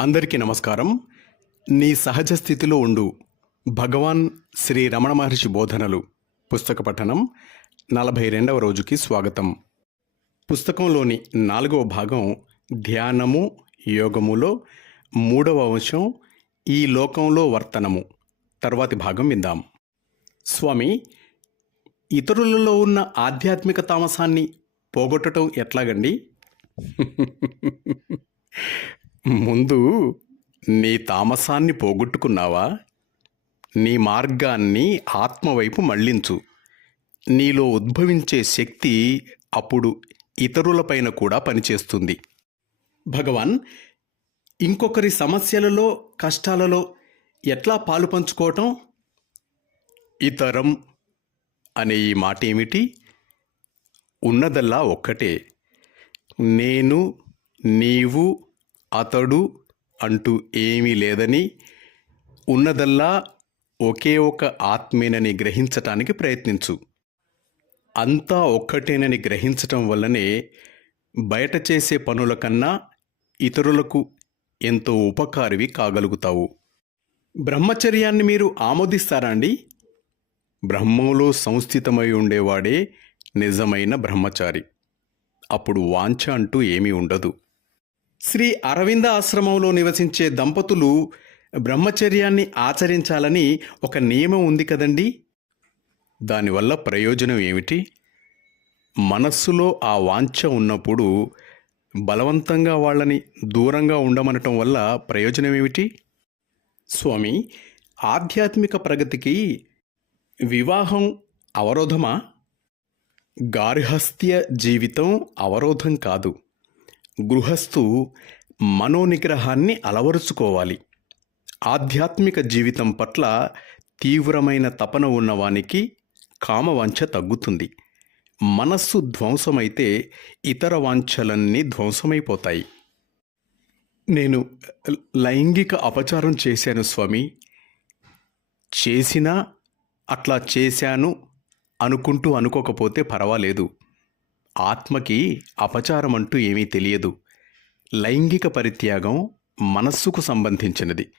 అందరికీ నమస్కారం. నీ సహజ స్థితిలో ఉండు. భగవాన్ శ్రీ రమణ మహర్షి బోధనలు. పుస్తక పఠనం నలభై రెండవ రోజుకి స్వాగతం. పుస్తకంలోని నాలుగవ భాగం ధ్యానము యోగములో మూడవ అంశం ఈ లోకంలో వర్తనము. తర్వాతి భాగం విందాం. స్వామి ఇతరులలో ఉన్న ఆధ్యాత్మిక తామసాన్ని పోగొట్టడం ఎట్లాగండి? ముందు నీ తామసాన్ని పోగొట్టుకున్నావా? నీ మార్గాన్ని ఆత్మవైపు మళ్ళించు నీలో ఉద్భవించే శక్తి అప్పుడు ఇతరులపైన కూడా పనిచేస్తుంది. భగవాన్ ఇంకొకరి సమస్యలలో కష్టాలలో ఎట్లా పాలు పంచుకోవటం? ఇతరం అనే ఈ మాట ఏమిటి ఉన్నదల్లా ఒక్కటే. నేను నీవు అతడు అంటూ ఏమీ లేదని ఉన్నదల్లా ఒకే ఒక ఆత్మేనని గ్రహించటానికి ప్రయత్నించు. అంతా ఒక్కటేనని గ్రహించటం వల్లనే బయట చేసే పనుల కన్నా ఇతరులకు ఎంతో ఉపకారివి కాగలుగుతావు. బ్రహ్మచర్యాన్ని మీరు ఆమోదిస్తారా అండి? బ్రహ్మంలో సంస్థితమై ఉండేవాడే నిజమైన బ్రహ్మచారి. అప్పుడు వాంఛ అంటూ ఏమీ ఉండదు. శ్రీ అరవింద ఆశ్రమంలో నివసించే దంపతులు బ్రహ్మచర్యాన్ని ఆచరించాలని ఒక నియమం ఉంది కదండి? దానివల్ల ప్రయోజనం ఏమిటి? మనస్సులో ఆ వాంఛ ఉన్నప్పుడు బలవంతంగా వాళ్ళని దూరంగా ఉండమనటం వల్ల ప్రయోజనం ఏమిటి? స్వామి ఆధ్యాత్మిక ప్రగతికి వివాహం అవరోధమా? గార్హస్థ్య జీవితం అవరోధం కాదు. గృహస్థు మనోనిగ్రహాన్ని అలవరుచుకోవాలి. ఆధ్యాత్మిక జీవితం పట్ల తీవ్రమైన తపన ఉన్నవానికి కామవాంఛ తగ్గుతుంది. మనస్సు ధ్వంసమైతే ఇతర వాంఛలన్నీ ధ్వంసమైపోతాయి. నేను లైంగిక అపచారం చేశాను స్వామి. చేసినా అట్లా చేశాను అనుకుంటూ అనుకోకపోతే పర్వాలేదు. ఆత్మకి అపచారం అంటూ ఏమీ తెలియదు. లైంగిక పరిత్యాగం మనస్సుకు సంబంధించినది.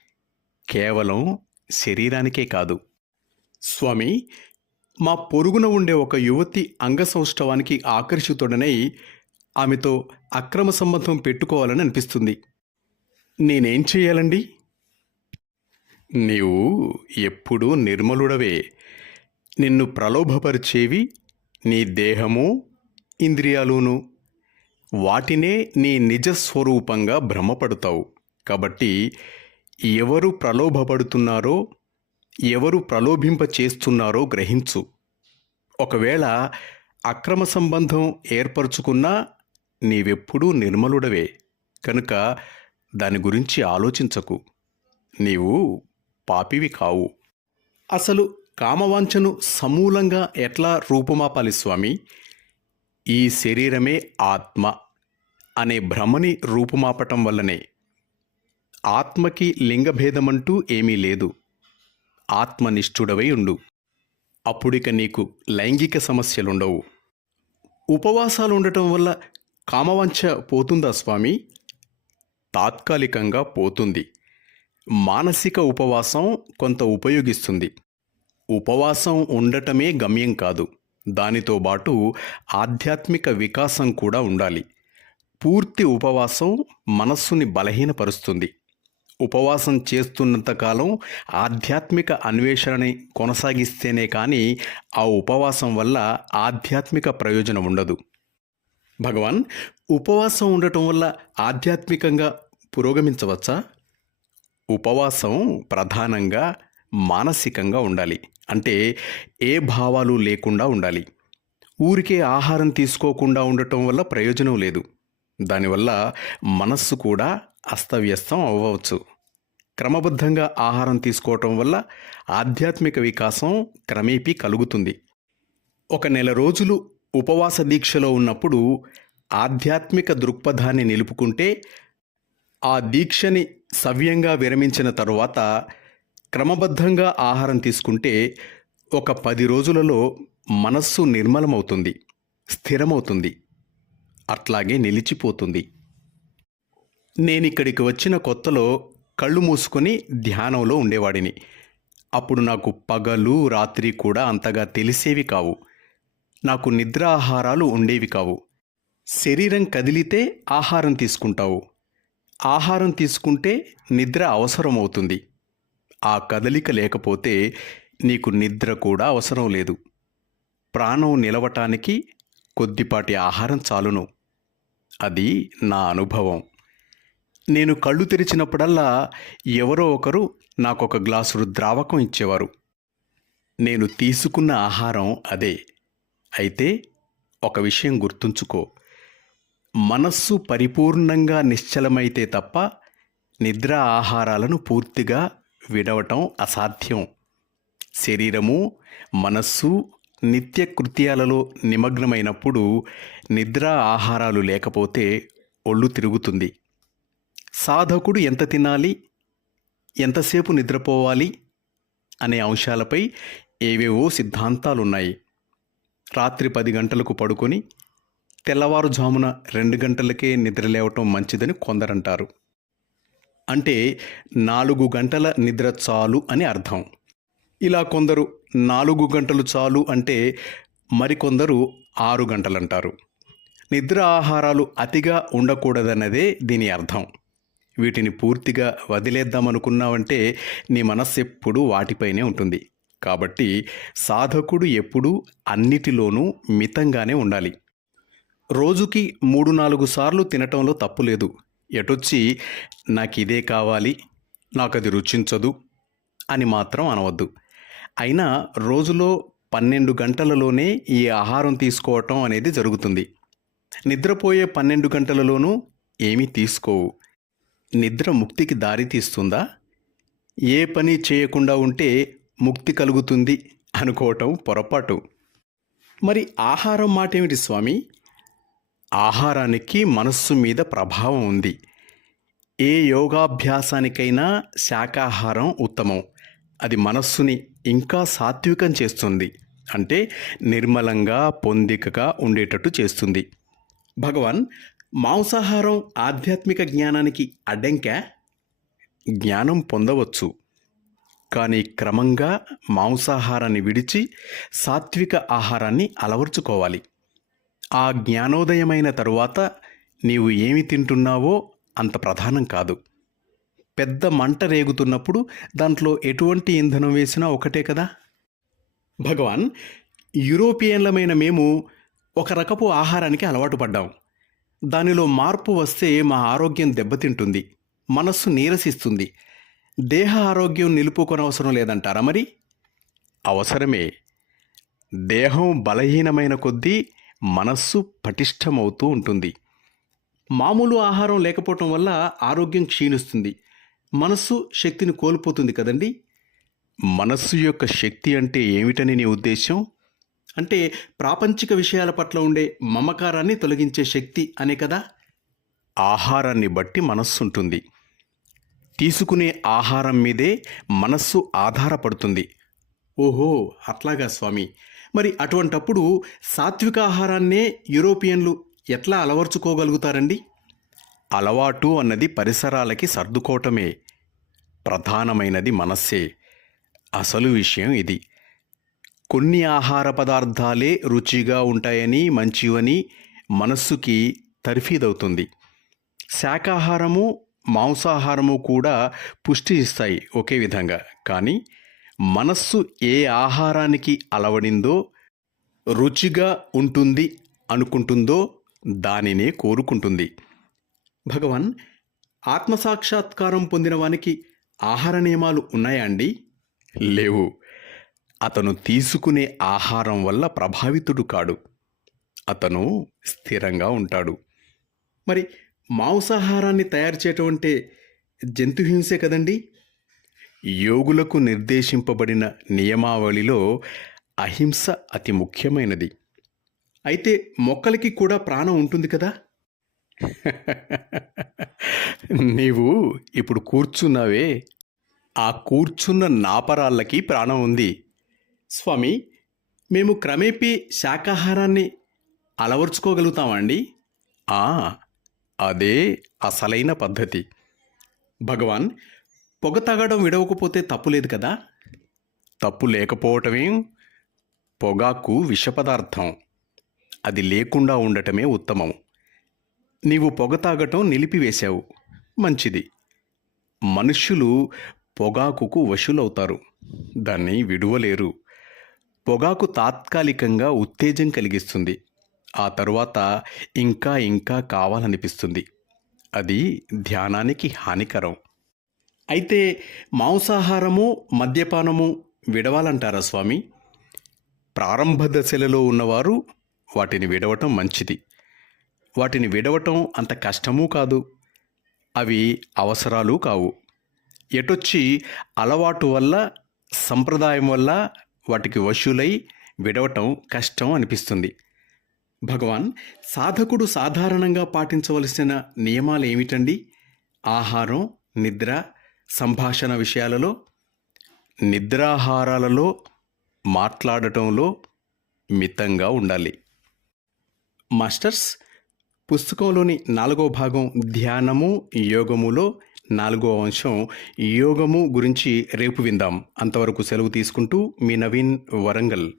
కేవలం శరీరానికే కాదు. స్వామి మా పొరుగున ఉండే ఒక యువతి అంగసౌష్ఠవానికి ఆకర్షితుడనై ఆమెతో అక్రమ సంబంధం పెట్టుకోవాలని అనిపిస్తుంది. నేనేం చేయాలండి నీవు ఎప్పుడూ నిర్మలుడవే. నిన్ను ప్రలోభపరిచేవి నీ దేహము ఇంద్రియాలును వాటినే నీ నిజస్వరూపంగా భ్రమపడతావు. కాబట్టి ఎవరు ప్రలోభపడుతున్నారో ఎవరు ప్రలోభింప చేస్తున్నారో గ్రహించు. ఒకవేళ అక్రమ సంబంధం ఏర్పరచుకున్నా నీవెప్పుడూ నిర్మలుడవే. కనుక దాని గురించి ఆలోచించకు. నీవు పాపివి కావు. అసలు కామవాంఛను సమూలంగా ఎట్లా రూపుమాపాలి స్వామి? ఈ శరీరమే ఆత్మ అనే భ్రమని రూపుమాపటం వల్లనే. ఆత్మకి లింగభేదమంటూ ఏమీ లేదు. ఆత్మనిష్ఠుడవై ఉండు. అప్పుడిక నీకు లైంగిక సమస్యలుండవు. ఉపవాసాలు ఉండటం వల్ల కామవంచ పోతుందా స్వామి? తాత్కాలికంగా పోతుంది. మానసిక ఉపవాసం కొంత ఉపయోగిస్తుంది. ఉపవాసం ఉండటమే గమ్యం కాదు. దానితో పాటు ఆధ్యాత్మిక వికాసం కూడా ఉండాలి. పూర్తి ఉపవాసం మనస్సుని బలహీనపరుస్తుంది. ఉపవాసం చేస్తున్నంతకాలం ఆధ్యాత్మిక అన్వేషణని కొనసాగిస్తేనే కానీ ఆ ఉపవాసం వల్ల ఆధ్యాత్మిక ప్రయోజనం ఉండదు. భగవాన్ ఉపవాసం ఉండటం వల్ల ఆధ్యాత్మికంగా పురోగమించవచ్చా? ఉపవాసం ప్రధానంగా మానసికంగా ఉండాలి. అంటే ఏ భావాలు లేకుండా ఉండాలి. ఊరికే ఆహారం తీసుకోకుండా ఉండటం వల్ల ప్రయోజనం లేదు. దానివల్ల మనస్సు కూడా అస్తవ్యస్తం అవ్వవచ్చు క్రమబద్ధంగా ఆహారం తీసుకోవటం వల్ల ఆధ్యాత్మిక వికాసం క్రమేపీ కలుగుతుంది. ఒక నెల రోజులు ఉపవాస దీక్షలో ఉన్నప్పుడు ఆధ్యాత్మిక దృక్పథాన్ని నిలుపుకుంటే ఆ దీక్షని సవ్యంగా విరమించిన తరువాత క్రమబద్ధంగా ఆహారం తీసుకుంటే ఒక పది రోజులలో మనస్సు నిర్మలమవుతుంది స్థిరమవుతుంది అట్లాగే నిలిచిపోతుంది. నేనిక్కడికి వచ్చిన కొత్తలో కళ్ళు మూసుకొని ధ్యానంలో ఉండేవాడిని. అప్పుడు నాకు పగలు రాత్రి కూడా అంతగా తెలిసేవి కావు. నాకు నిద్ర ఆహారాలు ఉండేవి కావు. శరీరం కదిలితే ఆహారం తీసుకుంటావు. ఆహారం తీసుకుంటే నిద్ర అవసరమవుతుంది. ఆ కదలిక లేకపోతే నీకు నిద్ర కూడా అవసరం లేదు. ప్రాణం నిలవటానికి కొద్దిపాటి ఆహారం చాలును. అది నా అనుభవం. నేను కళ్ళు తెరిచినప్పుడల్లా ఎవరో ఒకరు నాకొక గ్లాసుడు ద్రావకం ఇచ్చేవారు. నేను తీసుకున్న ఆహారం అదే. అయితే ఒక విషయం గుర్తుంచుకో. మనస్సు పరిపూర్ణంగా నిశ్చలమైతే తప్ప నిద్ర ఆహారాలను పూర్తిగా విడవటం అసాధ్యం. శరీరము మనస్సు నిత్య కృత్యాలలో నిమగ్నమైనప్పుడు నిద్ర ఆహారాలు లేకపోతే ఒళ్ళు తిరుగుతుంది. సాధకుడు ఎంత తినాలి? ఎంతసేపు నిద్రపోవాలి? అనే అంశాలపై ఏవేవో సిద్ధాంతాలున్నాయి. రాత్రి పది గంటలకు పడుకొని తెల్లవారుజామున రెండు గంటలకే నిద్ర లేవటం మంచిదని కొందరంటారు. అంటే నాలుగు గంటల నిద్ర చాలు అని అర్థం. ఇలా కొందరు నాలుగు గంటలు చాలు అంటే మరికొందరు ఆరు గంటలంటారు. నిద్ర ఆహారాలు అతిగా ఉండకూడదన్నదే దీని అర్థం. వీటిని పూర్తిగా వదిలేద్దామనుకున్నావంటే నీ మనస్సు ఎప్పుడూ వాటిపైనే ఉంటుంది. కాబట్టి సాధకుడు ఎప్పుడూ అన్నిటిలోనూ మితంగానే ఉండాలి. రోజుకి మూడు నాలుగు సార్లు తినటంలో తప్పు లేదు. ఎటొచ్చి నాకు ఇదే కావాలి నాకు అది రుచించదు అని మాత్రం అనవద్దు. అయినా రోజులో పన్నెండు గంటలలోనే ఈ ఆహారం తీసుకోవటం అనేది జరుగుతుంది. నిద్రపోయే పన్నెండు గంటలలోనూ ఏమీ తీసుకోవు. నిద్ర ముక్తికి దారి తీస్తుందా? ఏ పని చేయకుండా ఉంటే ముక్తి కలుగుతుంది అనుకోవటం పొరపాటు. మరి ఆహారం మాటేమిటి స్వామి? ఆహారానికి మనస్సు మీద ప్రభావం ఉంది. ఏ యోగాభ్యాసానికైనా శాకాహారం ఉత్తమం. అది మనస్సుని ఇంకా సాత్వికం చేస్తుంది. అంటే నిర్మలంగా పొందికగా ఉండేటట్టు చేస్తుంది. భగవాన్ మాంసాహారం ఆధ్యాత్మిక జ్ఞానానికి అడ్డంక? జ్ఞానం పొందవచ్చు. కానీ క్రమంగా మాంసాహారాన్ని విడిచి సాత్విక ఆహారాన్ని అలవర్చుకోవాలి. ఆ జ్ఞానోదయమైన తరువాత నీవు ఏమి తింటున్నావో అంత ప్రధానం కాదు. పెద్ద మంట రేగుతున్నప్పుడు దాంట్లో ఎటువంటి ఇంధనం వేసినా ఒకటే కదా? భగవాన్ యూరోపియన్లమైన మేము ఒక రకపు ఆహారానికి అలవాటు పడ్డాం. దానిలో మార్పు వస్తే మా ఆరోగ్యం దెబ్బతింటుంది మనస్సు నీరసిస్తుంది. దేహ ఆరోగ్యం నిలుపుకొనవసరం లేదంటారా మరి? అవసరమే. దేహం బలహీనమైన కొద్దీ మనస్సు పటిష్టమవుతూ ఉంటుంది. మామూలు ఆహారం లేకపోవటం వల్ల ఆరోగ్యం క్షీణిస్తుంది. మనస్సు శక్తిని కోల్పోతుంది కదండి? మనస్సు యొక్క శక్తి అంటే ఏమిటని నీ ఉద్దేశం అంటే ప్రాపంచిక విషయాల పట్ల ఉండే మమకారాన్ని తొలగించే శక్తి అనే కదా? ఆహారాన్ని బట్టి మనస్సు ఉంటుంది. తీసుకునే ఆహారం మీదే మనస్సు ఆధారపడుతుంది. ఓహో అట్లాగా స్వామి. మరి అటువంటప్పుడు సాత్విక ఆహారాన్నే యూరోపియన్లు ఎట్లా అలవర్చుకోగలుగుతారండి? అలవాటు అన్నది పరిసరాలకి సర్దుకోవటమే. ప్రధానమైనది మనస్సే. అసలు విషయం ఇది. కొన్ని ఆహార పదార్థాలే రుచిగా ఉంటాయని మంచివని మనస్సుకి తర్ఫీదవుతుంది. శాకాహారము మాంసాహారము కూడా పుష్టి ఇస్తాయి ఒకే విధంగా. కానీ మనస్సు ఏ ఆహారానికి అలవడిందో రుచిగా ఉంటుంది అనుకుంటుందో దానినే కోరుకుంటుంది. భగవాన్ ఆత్మసాక్షాత్కారం పొందిన వానికి ఆహార నియమాలు ఉన్నాయా అండి? లేవు. అతను తీసుకునే ఆహారం వల్ల ప్రభావితుడు కాడు. అతను స్థిరంగా ఉంటాడు. మరి మాంసాహారాన్ని తయారు చేయటం అంటే జంతుహింసే కదండీ? యోగులకు నిర్దేశింపబడిన నియమావళిలో అహింస అతి ముఖ్యమైనది. అయితే మొక్కలకి కూడా ప్రాణం ఉంటుంది కదా? నీవు ఇప్పుడు కూర్చున్నావే. ఆ కూర్చున్న నాపరాళ్ళకి ప్రాణం ఉంది. స్వామి మేము క్రమేపీ శాకాహారాన్ని అలవర్చుకోగలుగుతామండి ఆ అదే అసలైన పద్ధతి. భగవాన్ పొగ తాగడం విడవకపోతే తప్పు లేదు కదా? తప్పు లేకపోవటమే పొగాకు విష పదార్థం. అది లేకుండా ఉండటమే ఉత్తమం. నీవు పొగ తాగటం నిలిపివేశావు. మంచిది. మనుష్యులు పొగాకుకు వశులవుతారు. దాన్ని విడువలేరు. పొగాకు తాత్కాలికంగా ఉత్తేజం కలిగిస్తుంది. ఆ తరువాత ఇంకా ఇంకా కావాలనిపిస్తుంది. అది ధ్యానానికి హానికరం. అయితే మాంసాహారము మద్యపానము విడవాలంటారా స్వామి? ప్రారంభ దశలలో ఉన్నవారు వాటిని విడవటం మంచిది. వాటిని విడవటం అంత కష్టమూ కాదు. అవి అవసరాలు కావు. ఎటొచ్చి అలవాటు వల్ల సంప్రదాయం వల్ల వాటికి వశులై విడవటం కష్టం అనిపిస్తుంది. భగవాన్ సాధకుడు సాధారణంగా పాటించవలసిన నియమాలు ఏమిటండి ఆహారం నిద్ర సంభాషణ విషయాలలో నిద్రాహారాలలో మాట్లాడటంలో మితంగా ఉండాలి. మాస్టర్స్ పుస్తకంలోని నాలుగో భాగం ధ్యానము యోగములో నాలుగో అంశం యోగము గురించి రేపు విందాం. అంతవరకు సెలవు తీసుకుంటూ మీ నవీన్ వరంగల్.